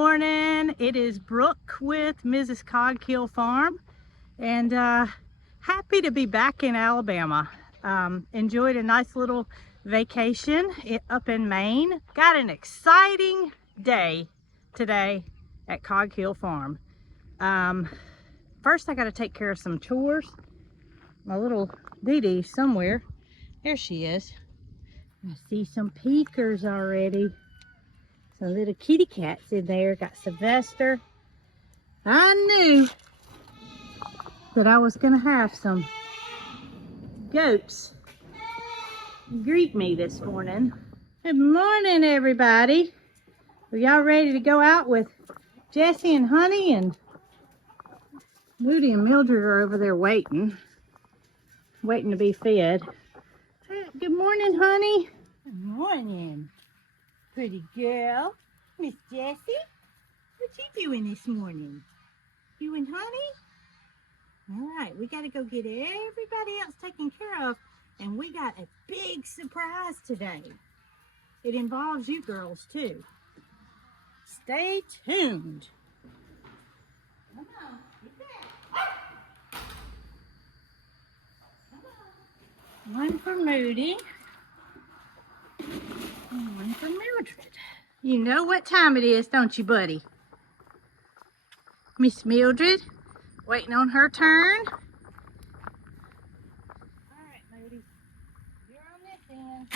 morning. It is Brooke with Mrs. Cog Hill Farm, and happy to be back in Alabama. Enjoyed a nice little vacation up in Maine. Got an exciting day today at Cog Hill Farm. First I got to take care of some chores. My little Dee Dee somewhere. There she is. I see some peekers already. Some little kitty cats in there. Got Sylvester. I knew that I was going to have some goats greet me this morning. Good morning, everybody. Are y'all ready to go out with Jessie and Honey? And Moody and Mildred are over there waiting to be fed. Good morning, Honey. Good morning. Pretty girl. Miss Jessie, what you doing this morning? You and Honey? All right, we got to go get everybody else taken care of, and we got a big surprise today. It involves you girls, too. Stay tuned. Come on, get back. Come on. One for Moody. And one for Mildred. You know what time it is, don't you, buddy? Miss Mildred, waiting on her turn. All right, Moody, you're on this end.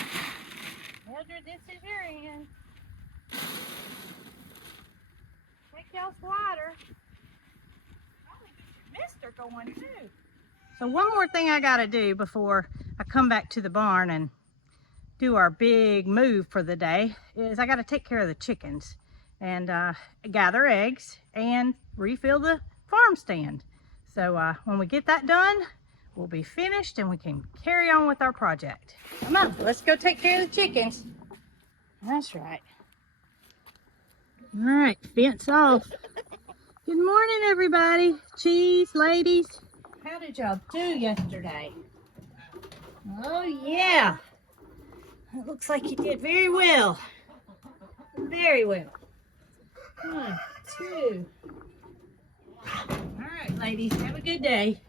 Mildred, this is your end. Take y'all's water. Probably get your mister going too. So one more thing I gotta do before I come back to the barn and do our big move for the day is I got to take care of the chickens and gather eggs and refill the farm stand. So when we get that done, we'll be finished and we can carry on with our project. Come on, let's go take care of the chickens. That's right. All right, fence off. Good morning, everybody. Cheese, ladies. How did y'all do yesterday? Oh, yeah. It looks like you did very well. Very well. 1, 2. All right, ladies, have a good day.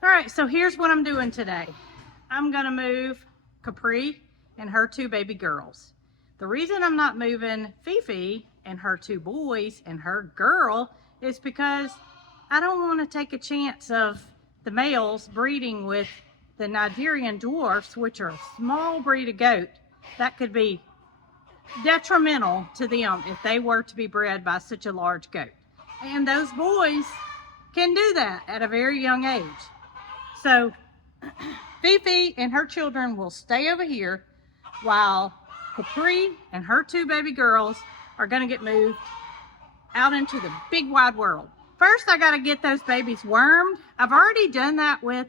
All right, so here's what I'm doing today. I'm gonna move Capri and her 2 baby girls. The reason I'm not moving Fifi and her 2 boys and her girl is because I don't want to take a chance of the males breeding with the Nigerian dwarfs, which are a small breed of goat that could be detrimental to them if they were to be bred by such a large goat. And those boys can do that at a very young age. So Fifi and her children will stay over here while Capri and her 2 baby girls are going to get moved out into the big wide world. First, I got to get those babies wormed. I've already done that with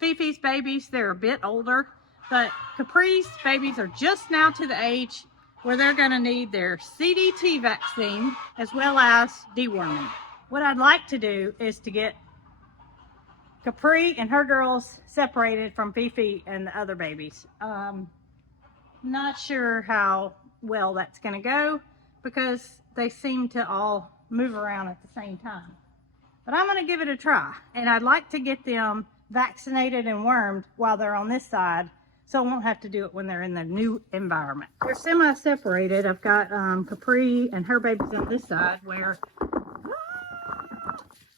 Fifi's babies. They're a bit older, but Capri's babies are just now to the age where they're going to need their CDT vaccine as well as deworming. What I'd like to do is to get Capri and her girls separated from Fifi and the other babies. Not sure how well that's going to go because they seem to all move around at the same time. But I'm going to give it a try, and I'd like to get them vaccinated and wormed while they're on this side, so I won't have to do it when they're in the new environment. They're semi-separated. I've got Capri and her babies on this side where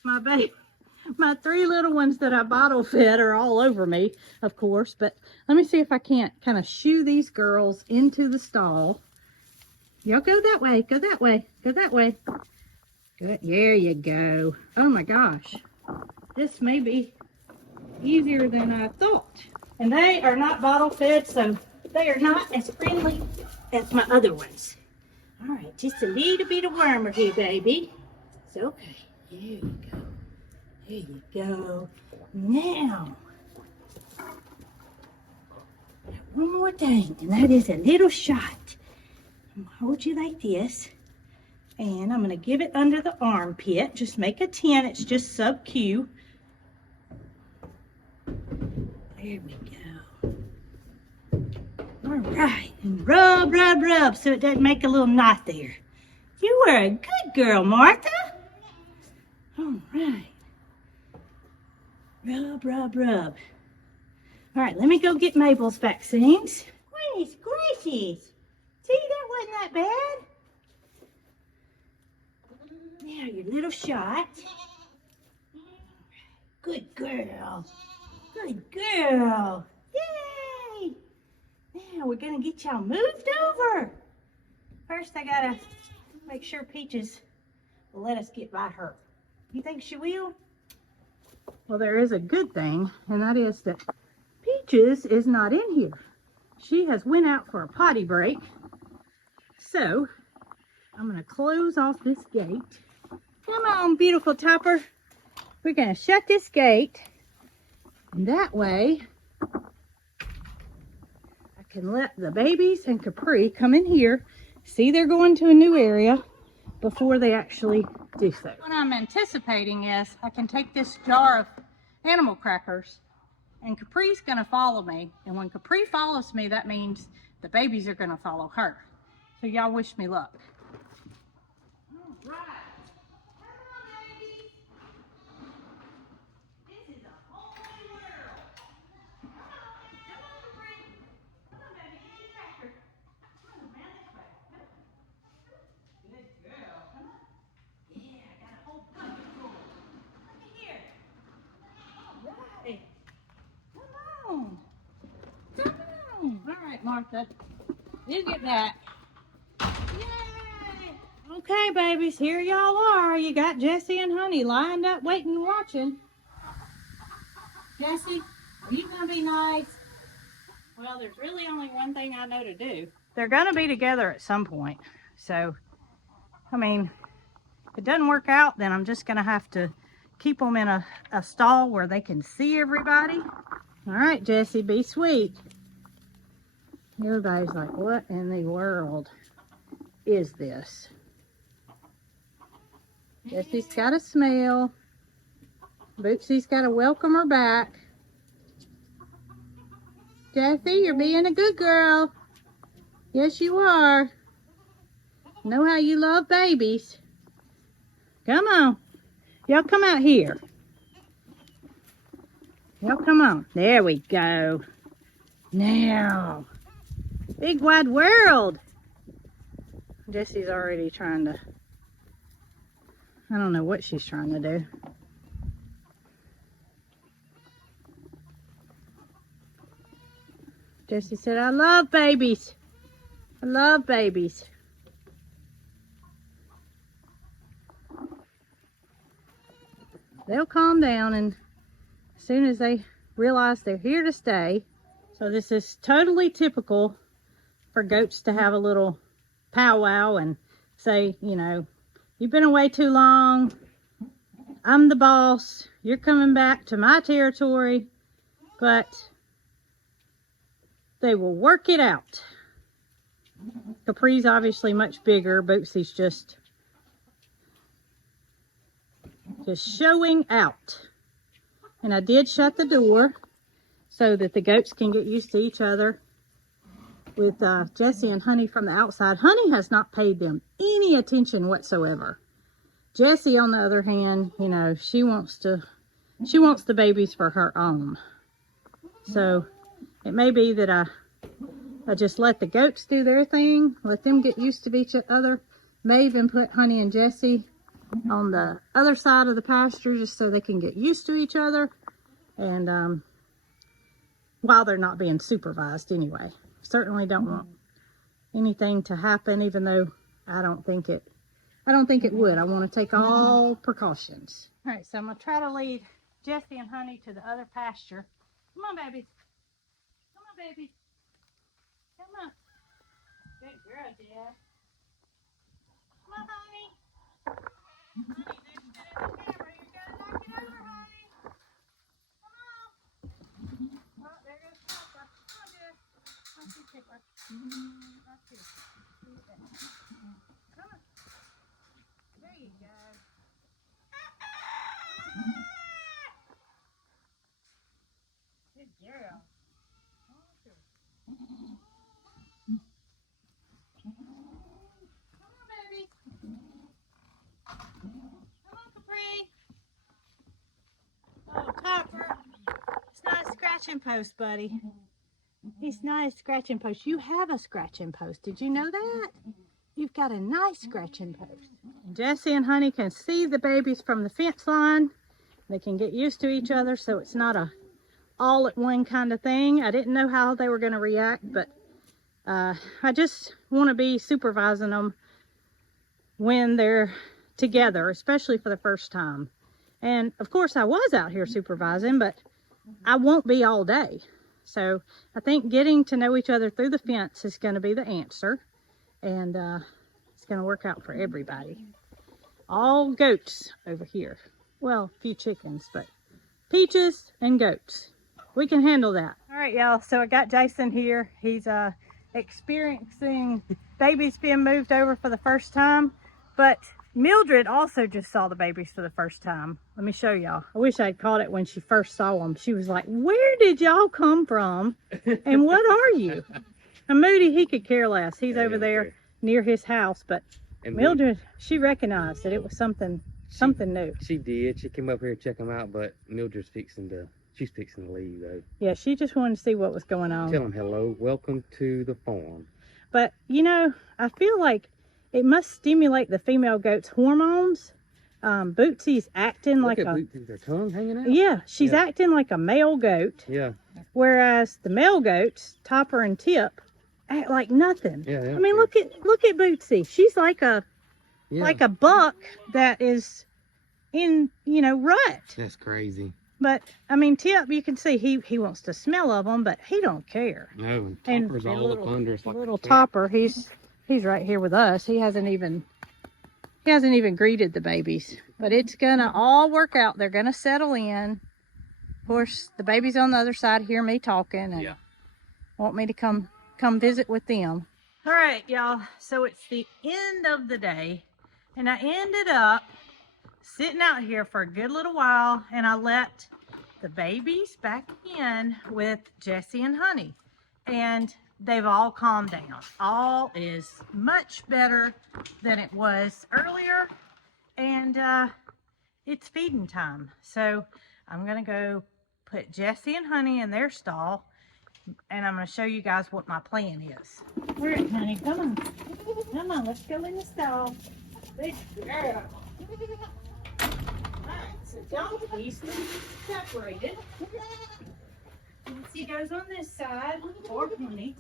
my 3 little ones that I bottle fed are all over me, of course. But let me see if I can't kind of shoo these girls into the stall. Y'all go that way, go that way, go that way. Good, there you go. Oh my gosh, this may be easier than I thought. And they are not bottle fed, so they are not as friendly as my other ones. All right, just a little bit of wormer here, baby. It's okay. There you go. There you go. Now, one more thing, and that is a little shot. I'm gonna hold you like this, and I'm gonna give it under the armpit. Just make a 10. It's just sub-Q. There we go. All right, and rub, rub, rub, so it doesn't make a little knot there. You were a good girl, Martha. All right. Rub, rub, rub. All right, let me go get Mabel's vaccines. Goodness gracious. See, that wasn't that bad. Now your little shot. Good girl. Good girl. Yay! Now we're gonna get y'all moved over. First, I gotta make sure Peaches will let us get by her. You think she will? Well, there is a good thing, and that is that Peaches is not in here. She has went out for a potty break. So, I'm gonna close off this gate. Come on, beautiful Topper. We're gonna shut this gate, and that way I can let the babies and Capri come in here, see they're going to a new area before they actually do so. What I'm anticipating is I can take this jar of animal crackers and Capri's gonna follow me, and when Capri follows me, that means the babies are gonna follow her. So y'all wish me luck. All right. Come on, babies. This is a whole new world. Come on, Capri. Come on, baby, get your cracker. Come on, man, this way. Come on. Good girl. Come on. Yeah, I got a whole bucket full. Look at here. All right. Come on. Come on. All right, Martha. You get back. Yay! Okay, babies, here y'all are. You got Jessie and Honey lined up, waiting and watching. Jessie, are you gonna be nice? Well, there's really only one thing I know to do. They're gonna be together at some point. So, I mean, if it doesn't work out, then I'm just gonna have to keep them in a stall where they can see everybody. All right, Jessie, be sweet. Everybody's like, what in the world is this? Jessie's got a smell. Bootsy's got to welcome her back. Jessie, you're being a good girl. Yes, you are. Know how you love babies. Come on. Y'all come out here. Y'all come on. There we go. Now. Big wide world. Jessie's already trying to, I don't know what she's trying to do. Jessie said, I love babies. I love babies. They'll calm down, and as soon as they realize they're here to stay. So this is totally typical for goats to have a little powwow and say, you know, you've been away too long. I'm the boss. You're coming back to my territory. But they will work it out. Capri's obviously much bigger. Bootsy's just showing out. And I did shut the door so that the goats can get used to each other. With Jessie and Honey from the outside. Honey has not paid them any attention whatsoever. Jessie, on the other hand, you know, she wants the babies for her own. So it may be that I just let the goats do their thing, let them get used to each other. May even put Honey and Jessie on the other side of the pasture just so they can get used to each other. And while they're not being supervised anyway. Certainly don't want anything to happen, even though I don't think it would. I want to take all precautions. All right, so I'm gonna try to lead Jessie and Honey to the other pasture. Come on, babies. Come on, babies. Come on. Good girl, Dad. Come on, Honey. Honey, there's the camera. You gotta knock it over, Honey. Come on. Oh, there goes Papa. Come on, Dad. Come on, Tickler. Come on. There you go. Good girl. Come on, baby. scratching post, buddy. He's not a scratching post. You have a scratching post. Did you know that? You've got a nice scratching post. Jesse and Honey can see the babies from the fence line. They can get used to each other, so it's not a all at one kind of thing. I didn't know how they were going to react, but I just want to be supervising them when they're together, especially for the first time. And of course I was out here supervising, but I won't be all day. So I think getting to know each other through the fence is going to be the answer. And it's going to work out for everybody. All goats over here. Well, a few chickens, but Peaches and goats. We can handle that. All right, y'all. So I got Jason here. He's experiencing babies being moved over for the first time. But Mildred also just saw the babies for the first time. Let me show y'all. I wish I'd caught it when she first saw them. She was like, where did y'all come from? And what are you? And Moody, he could care less. He's over there near his house. But Mildred, she recognized that it was something new. She did. She came up here to check them out, but Mildred's she's fixing to leave though. Yeah, she just wanted to see what was going on. Tell them hello. Welcome to the farm. But, you know, I feel like it must stimulate the female goat's hormones. Bootsy's acting like Bootsy, her tongue hanging out? Yeah, she's acting like a male goat. Yeah. Whereas the male goats, Topper and Tip, act like nothing. Yeah. I mean, look at Bootsy. She's like a buck that is in, you know, rut. That's crazy. But I mean, Tip, you can see he wants to smell of them, but he don't care. No, Topper's all up under. It's like little Topper, he's right here with us. He hasn't even greeted the babies. But it's gonna all work out. They're gonna settle in. Of course, the babies on the other side hear me talking and want me to come visit with them. All right, y'all. So it's the end of the day, and I ended up sitting out here for a good little while, and I let the babies back in with Jesse and Honey, and they've all calmed down. All is much better than it was earlier, and it's feeding time. So I'm gonna go put Jesse and Honey in their stall, and I'm gonna show you guys what my plan is. All right, Honey, come on, let's go in the stall. Good girl. So donkeys separated. He goes on this side, or Honey.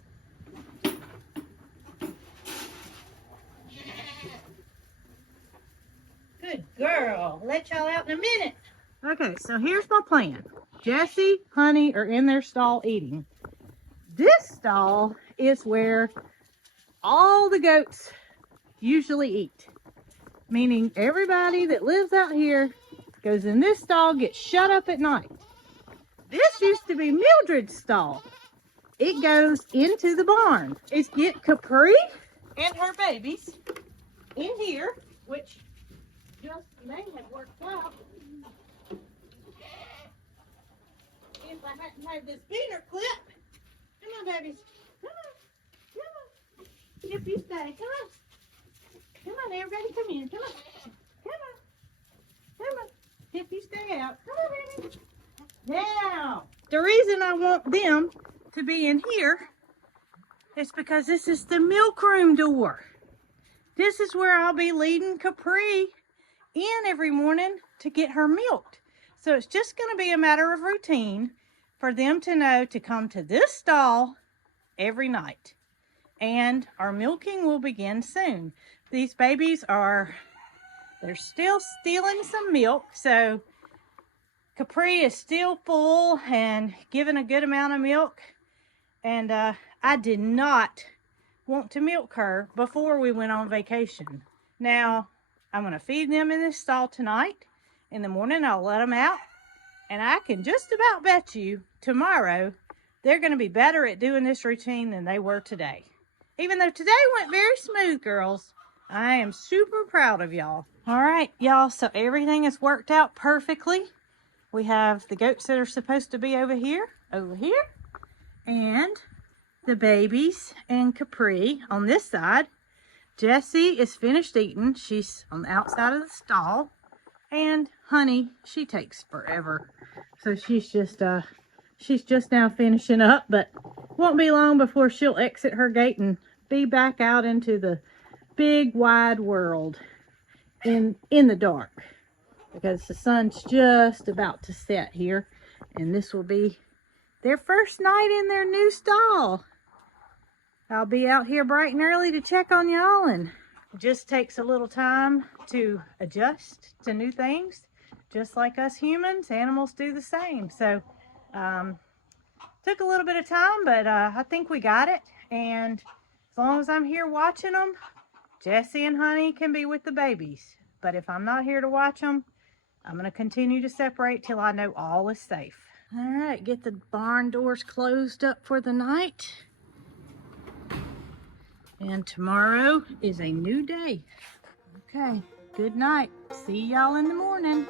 Good girl. Let y'all out in a minute. Okay, so here's my plan. Jesse, Honey are in their stall eating. This stall is where all the goats usually eat. Meaning everybody that lives out here goes in this stall, gets shut up at night. This used to be Mildred's stall. It goes into the barn. It's get Capri and her babies in here, which just may have worked out if I hadn't had this beater clip. Come on, babies. Come on. If you stay, come on. Come on, everybody, come in. Come on. Come on. If you stay out. Come on, baby. Now, the reason I want them to be in here is because this is the milk room door. This is where I'll be leading Capri in every morning to get her milked. So it's just going to be a matter of routine for them to know to come to this stall every night. And our milking will begin soon. These babies they're still stealing some milk, so Capri is still full and giving a good amount of milk. And I did not want to milk her before we went on vacation. Now, I'm going to feed them in this stall tonight. In the morning, I'll let them out. And I can just about bet you tomorrow they're going to be better at doing this routine than they were today. Even though today went very smooth, girls, I am super proud of y'all. All right, y'all, so everything has worked out perfectly. We have the goats that are supposed to be over here, and the babies and Capri on this side. Jessie is finished eating. She's on the outside of the stall. And Honey, she takes forever. So she's just She's just now finishing up, but won't be long before she'll exit her gate and be back out into the big wide world in the dark, because the sun's just about to set here, and this will be their first night in their new stall. I'll be out here bright and early to check on y'all, and it just takes a little time to adjust to new things. Just like us humans, animals do the same. So took a little bit of time, but I think we got it. And as long as I'm here watching them, Jessie and Honey can be with the babies. But if I'm not here to watch them, I'm going to continue to separate till I know all is safe. All right, get the barn doors closed up for the night. And tomorrow is a new day. Okay, good night. See y'all in the morning.